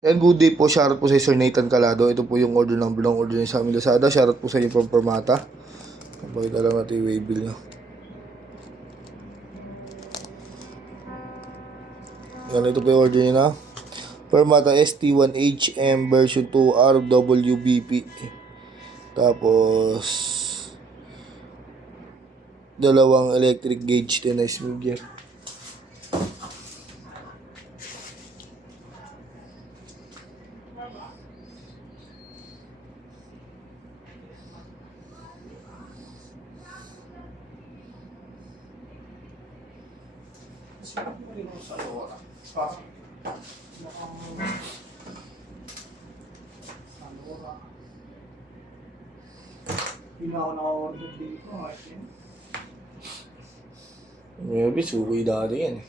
And good day po, shoutout po sa Sir Nathan Calado. Ito po yung order number ng order niya sa aming Lazada. Shoutout po sa inyo from Permata. Pakita lang natin yung waybill niya. Yan, ito po yung order niya na. Permata ST1HM version 2 RWBP. Tapos dalawang electric gauge din na smooth gear. Hindi na ako naka-order dito. Maybe suwi dati yan eh.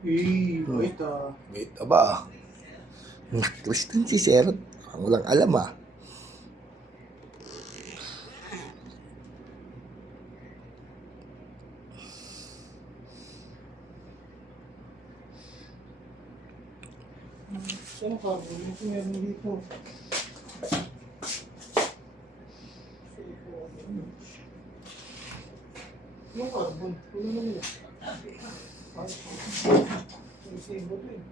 Wait ah. Wait, aba. Tristan si Sir. Ang walang alam ah. Saan ang carbon? Ito meron dito. Yung carbon? Wala naman yun. Resibo to eh.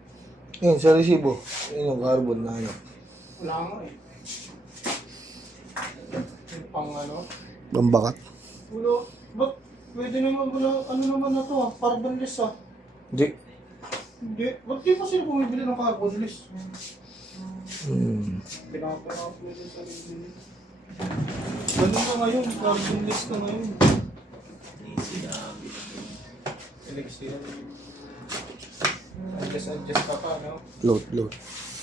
Yun, sa resibo. Yun yung carbon na ano. Wala nga eh. Yung pang ano? Bambakat. Wala. Ba't pwede naman wala, ano naman na to ah? Carbonless ah. Hindi. Hindi. Ba't di pa sila bumibili ng carbonless? Pinapanaw ko yun sa libre. Ganun ka ngayon, carbonless ka ngayon. Elixir. Adjust ka pa, no? Load.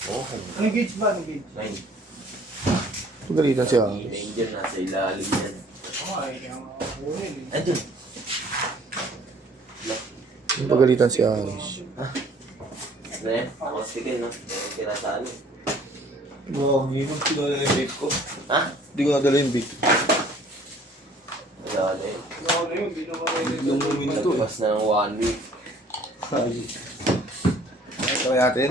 Oh, Ano gauge ba? Ano gauge? 9. Pagalitan siya. Danger nasa ilalim yan. Ay, kaya nga kunin eh. Andun. Pagalitan si Aris. Ano yan? Ako sige, no? Tinasali. Wow, hindi ko sinala yung vape ko. Ha? Hindi ko nadala yung vape. Wala na yun. Wala na yun, hindi naman kayo Yung minuto eh. Nagpas na ng 1 week. Ito kaya natin.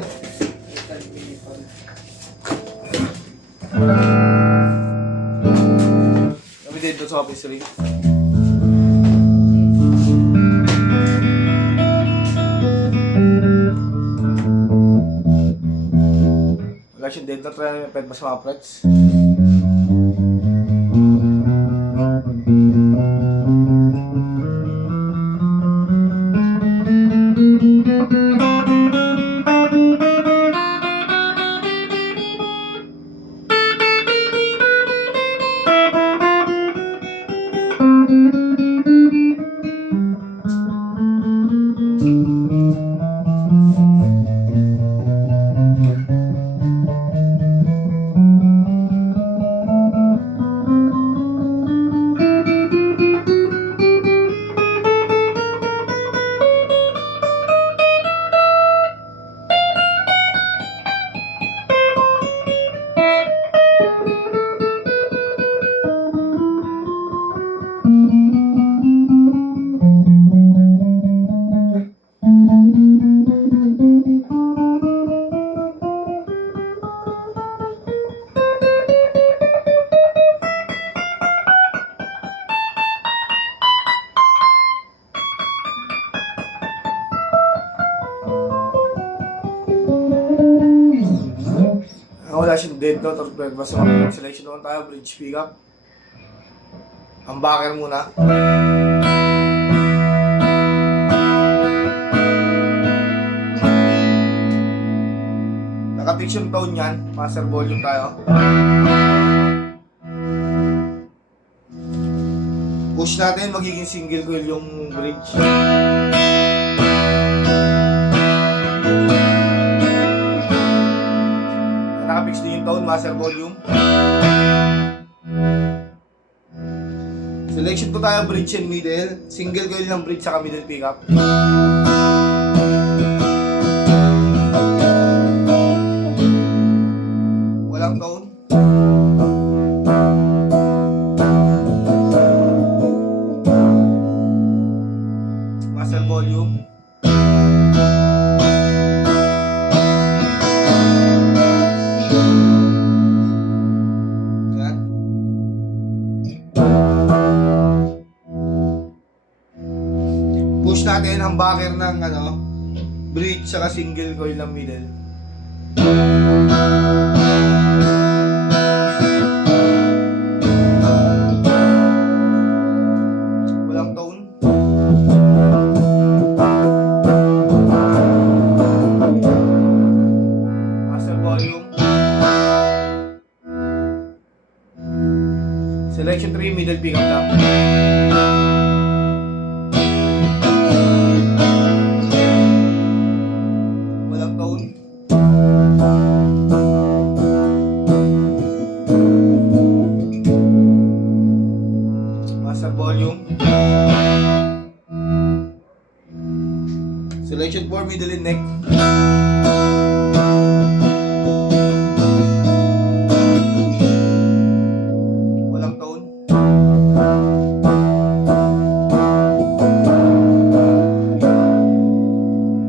Kami dito sa office ring. Wala siyang dito, try na pwede ba sa mga frets? Wala siyang dead note or pwede ba sa mga selection naman tayo, bridge pickup. Ang backer muna. Naka-fix yung tone yan, master volume tayo. Push natin, magiging single coil yung bridge. Naka-fix din yung tone, master volume. Selection ko tayo bridge and middle. Single coil ng bridge saka middle pickup. Walang tone. Master volume. Yan. Push natin ang backer ng bridge saka single coil ng middle. Walang tone. Master volume. Selection 3 middle pickup lang. Walang tone. Master volume. Selection 4 middle and neck. Walang tone.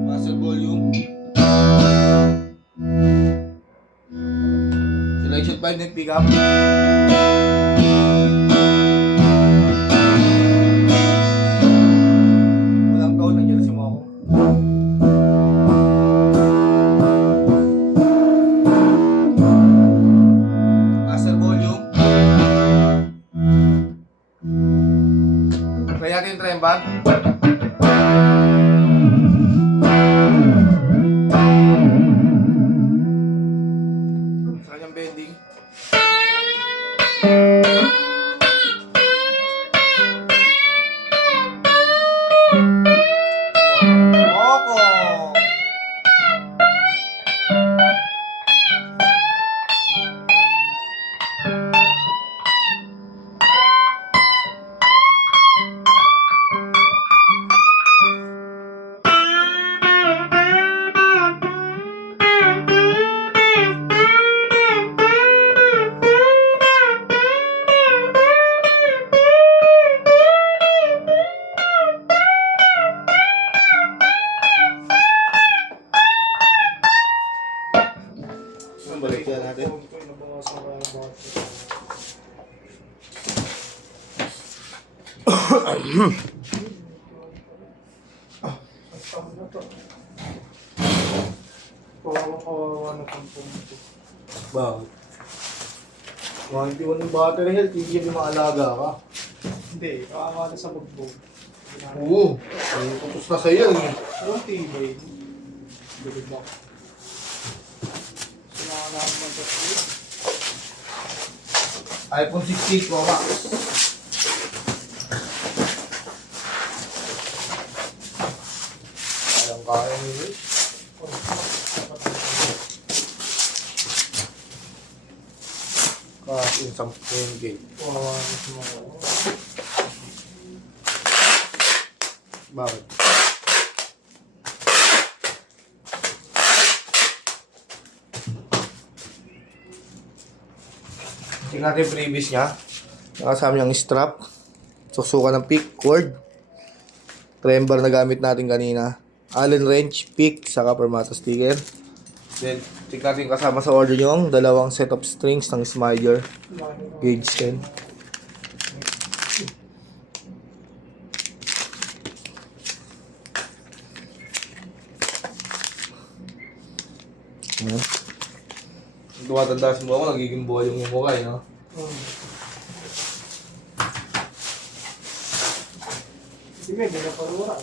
Master volume. Selection 5 neck pickup. Walang tone, nandiyan si Moko. Master volume. Try natin yung trembar. Sa kanyang bending. Moko! Ang balik yan natin. Kawawa na kampong ito. Bakit? 121 yung battery health, hindi yung maalaga ka. Hindi, kawawa na sa bugbog. Oo, ay putos na sa'yo eh. Yung tibay. Bilib ako. Sinakalaman man sa school. iPhone 16 Pro Max. Kayang-kaya ni Rich. Kasi isang 10K. Kawawa na sa mga. Bakit? Tingnan natin yung previous niya. Nakasama niyang strap. Susukan ng pick, cord. Trembar na gamit natin kanina. Allen wrench, pick, saka permata sticker. Then, tingnan natin kasama sa order nyo dalawang set of strings ng Smider. Gauge 10. Ayan. Tumatanda mo ako, nagiging buhay yung mukha eh, no? Hindi may ginapalura.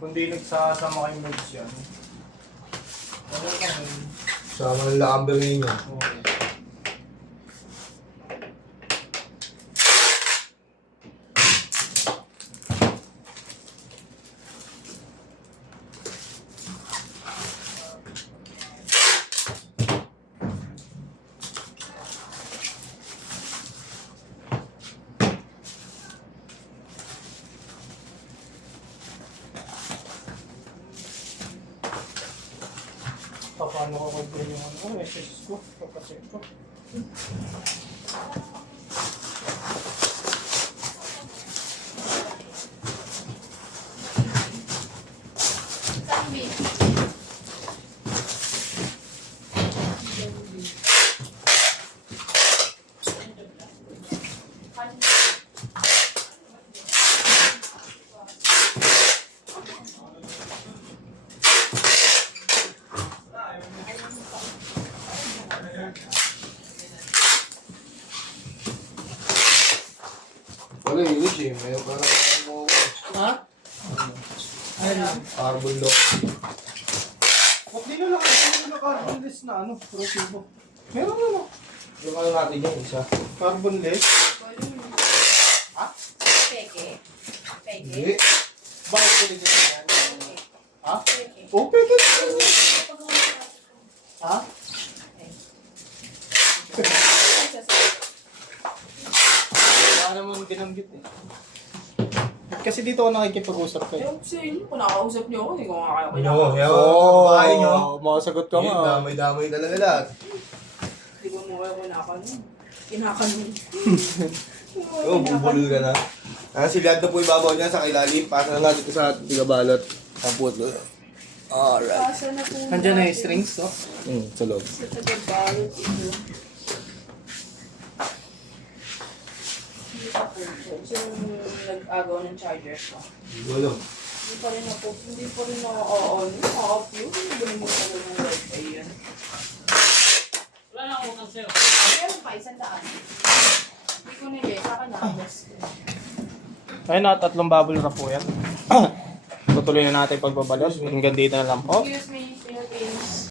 Kundi nagsasama kayong mods yan. Ano ka nun? Sama ng lakambang ninyo. Okay. paano ko mag-bring yung ano, SS ko. Papacheck ko. Wala yung rich eh. May parang mo Ha? Ayun. carbon lock. Huwag din na lang kasi yung carbonless na ano, resibo. Meron ano? Yung ano natin yung isa. Carbonless? Ha? Peke. Hindi. Peke. Bakit ko din yan? Ha? Peke. Okay, good. Ha? Wala naman binanggit eh. Kasi dito ako nakikipag-usap kayo. Yung sa inyo, kung nakausap niyo ako, hindi ko nga kaya Yo, kailangan. yo, bahay nyo. Makasagot ka Yun, nga. damay-damay talaga lahat. Hindi ko mo kaya kinakanon. Kinakanon. Oo, bubulol ka na. Silad na po ibabaw niya sa kailalim. Pasa na natin ito sa tigabalot. Ang puto. Alright. Pasa na po Nandiyan na yung natin strings, no? Sa loob. Sa tagabalot ito. Hindi pa po siya. Sino nag-agaw ng charger ko? Wala. Hindi pa rin ako, hindi pa rin ako-on. Off yun. Hindi ba naman ako ng wifi yan? Wala na akong utang sa'yo. Meron pa, 100. Hindi ko nila, sa akin nakagas ko. Ayun na, 3 bubble wrap po yan. Tutuloy na natin pagbabalot. Hanggang dito na lang po. Excuse me, Philippines.